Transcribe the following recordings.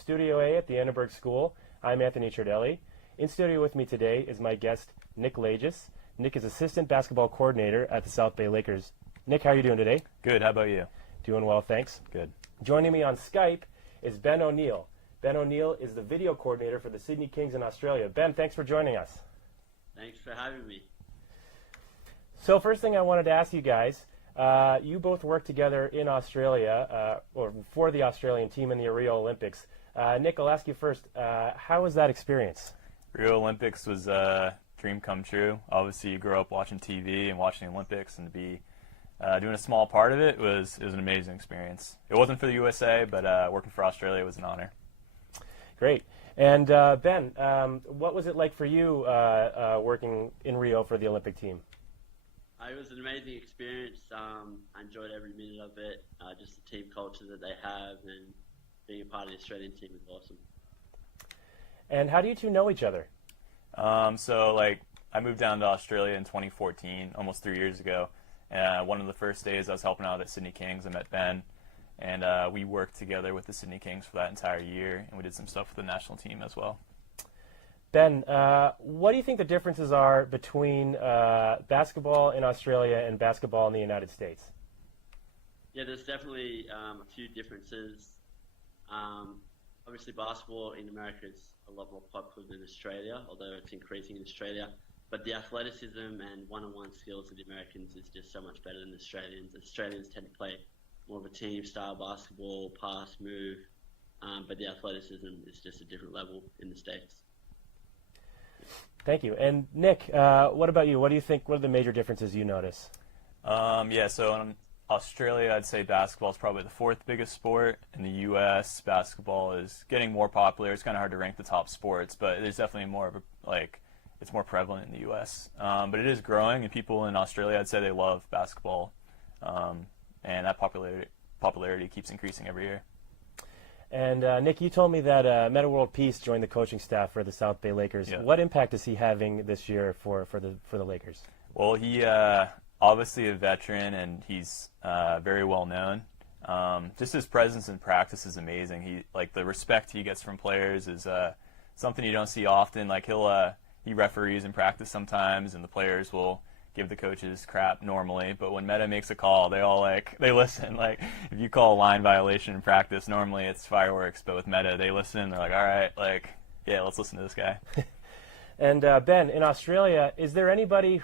Studio A at the Annenberg School. I'm Anthony Chardelli. In studio with me today is my guest, Nick Lagis. Nick is assistant basketball coordinator at the South Bay Lakers. Nick, how are you doing today? Good. How about you? Doing well, thanks. Good. Joining me on Skype is Ben O'Neill. Ben O'Neill is the video coordinator for the Sydney Kings in Australia. Ben, thanks for joining us. Thanks for having me. So first thing I wanted to ask you guys, you both worked together in Australia, or for the Australian team in the Rio Olympics. Nick, I'll ask you first, how was that experience? Rio Olympics was a dream come true. Obviously, you grow up watching TV and watching the Olympics, and to be doing a small part of it was an amazing experience. It wasn't for the USA, but working for Australia was an honor. Great. And Ben, what was it like for you working in Rio for the Olympic team? It was an amazing experience. I enjoyed every minute of it. Just the team culture that they have and being a part of the Australian team was awesome. And how do you two know each other? I moved down to Australia in 2014, almost 3 years ago. One of the first days I was helping out at Sydney Kings, I met Ben, and we worked together with the Sydney Kings for that entire year, and we did some stuff with the national team as well. Ben, what do you think the differences are between basketball in Australia and basketball in the United States? Yeah, there's definitely a few differences. Obviously, basketball in America is a lot more popular than Australia, although it's increasing in Australia. But the athleticism and one-on-one skills of the Americans is just so much better than the Australians. Australians tend to play more of a team-style basketball, pass, move, but the athleticism is just a different level in the States. Thank you. And Nick, what about you? What do you think, what are the major differences you notice? So in Australia, I'd say basketball is probably the fourth biggest sport. In the U.S., basketball is getting more popular. It's kind of hard to rank the top sports, but there's definitely more of it's more prevalent in the U.S. But it is growing, and people in Australia, I'd say they love basketball, and that popularity keeps increasing every year. And Nick, you told me that Metta World Peace joined the coaching staff for the South Bay Lakers. Yeah. What impact is he having this year for the Lakers? Well, he obviously a veteran, and he's very well known. Just his presence in practice is amazing. The respect he gets from players is something you don't see often. He referees in practice sometimes, and the players will give the coaches crap normally, but when Metta makes a call, they listen. If you call a line violation in practice, normally it's fireworks, but with Metta, they listen. They're like, all right, yeah, let's listen to this guy. And Ben, in Australia, is there anybody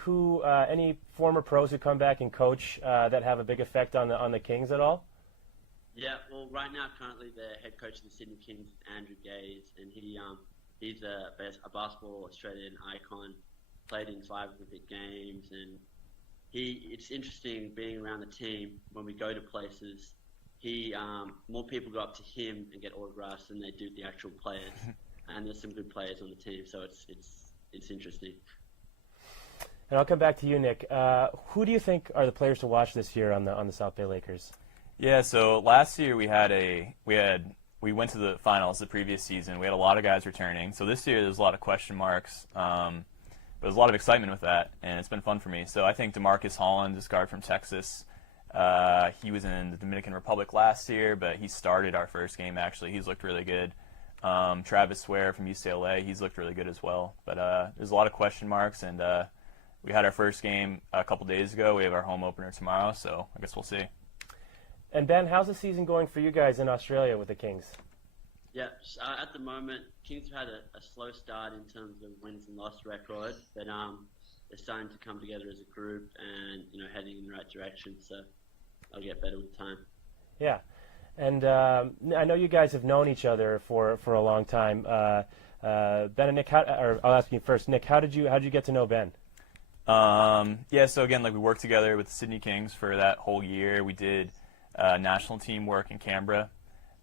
any former pros who come back and coach that have a big effect on the Kings at all? Yeah, well, right now, currently, the head coach of the Sydney Kings is Andrew Gaze, and he's a basketball Australian icon. Played in 5 Olympic Games, and it's interesting being around the team when we go to places. More people go up to him and get autographs than they do the actual players, and there's some good players on the team, so it's interesting. And I'll come back to you, Nick. Who do you think are the players to watch this year on the South Bay Lakers? Yeah, so last year we went to the finals the previous season. We had a lot of guys returning, so this year there's a lot of question marks. But there's a lot of excitement with that, and it's been fun for me. So I think DeMarcus Holland, this guard from Texas, he was in the Dominican Republic last year, but he started our first game, actually. He's looked really good. Travis Ware from UCLA, he's looked really good as well. But there's a lot of question marks, and we had our first game a couple days ago. We have our home opener tomorrow, so I guess we'll see. And Ben, how's the season going for you guys in Australia with the Kings? Yeah, at the moment, Kings have had a slow start in terms of wins and loss record, but they're starting to come together as a group and heading in the right direction. So they'll get better with time. Yeah, and I know you guys have known each other for a long time. Ben and Nick, I'll ask you first. Nick, how did you get to know Ben? So again, we worked together with the Sydney Kings for that whole year. We did national team work in Canberra.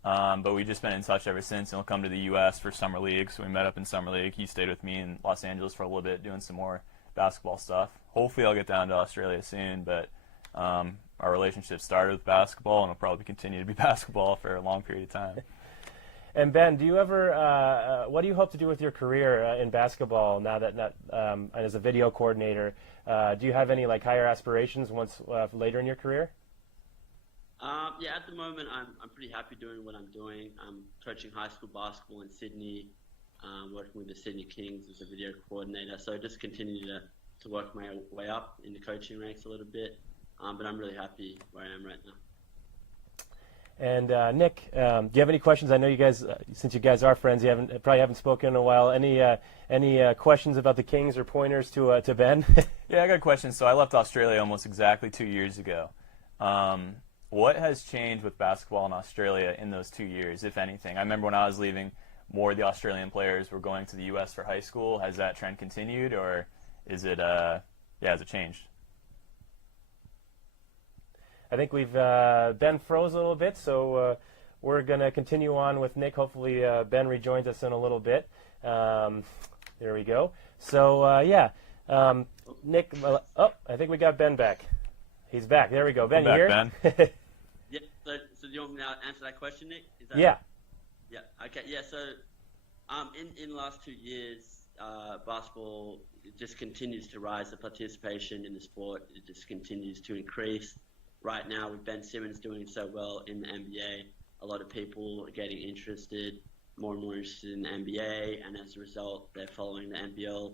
But we've just been in touch ever since, and he'll come to the U.S. for Summer League. So we met up in Summer League. He stayed with me in Los Angeles for a little bit doing some more basketball stuff. Hopefully I'll get down to Australia soon, but our relationship started with basketball, and it'll probably continue to be basketball for a long period of time. And Ben, do you ever, what do you hope to do with your career in basketball now that as a video coordinator? Do you have any higher aspirations later in your career? Yeah, at the moment I'm pretty happy doing what I'm doing. I'm coaching high school basketball in Sydney, working with the Sydney Kings as a video coordinator. So just continue to work my way up in the coaching ranks a little bit. But I'm really happy where I am right now. And Nick, do you have any questions? I know you guys, since you guys are friends, you probably haven't spoken in a while. Any questions about the Kings or pointers to Ben? Yeah, I got a question. So I left Australia almost exactly 2 years ago. What has changed with basketball in Australia in those 2 years, if anything? I remember when I was leaving, more of the Australian players were going to the U.S. for high school. Has that trend continued, or is it, has it changed? I think we've Ben froze a little bit, so we're going to continue on with Nick. Hopefully Ben rejoins us in a little bit. There we go. So, Nick, I think we got Ben back. He's back. There we go. Ben, Welcome you back, here? Ben. Yeah. So do you want me to answer that question, Nick? Is that Yeah. Yeah. Okay. Yeah. So, in the last 2 years, basketball just continues to rise. The participation in the sport it just continues to increase. Right now, with Ben Simmons doing so well in the NBA, a lot of people are getting interested, more and more interested in the NBA, and as a result, they're following the NBL,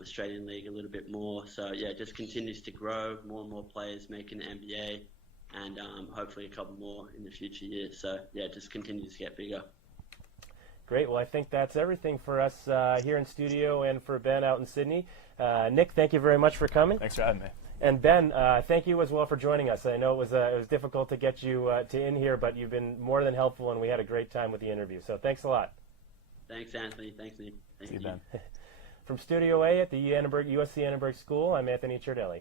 Australian League a little bit more. So yeah, it just continues to grow. More and more players making the NBA, and hopefully a couple more in the future years. So yeah, it just continues to get bigger. Great. Well, I think that's everything for us here in studio and for Ben out in Sydney. Nick, thank you very much for coming. Thanks for having me. And Ben, thank you as well for joining us. I know it was difficult to get you to in here, but you've been more than helpful, and we had a great time with the interview. So thanks a lot. Thanks, Anthony. Thanks, Nick. Thank See you, Ben. From Studio A at the USC Annenberg School, I'm Anthony Ciardelli.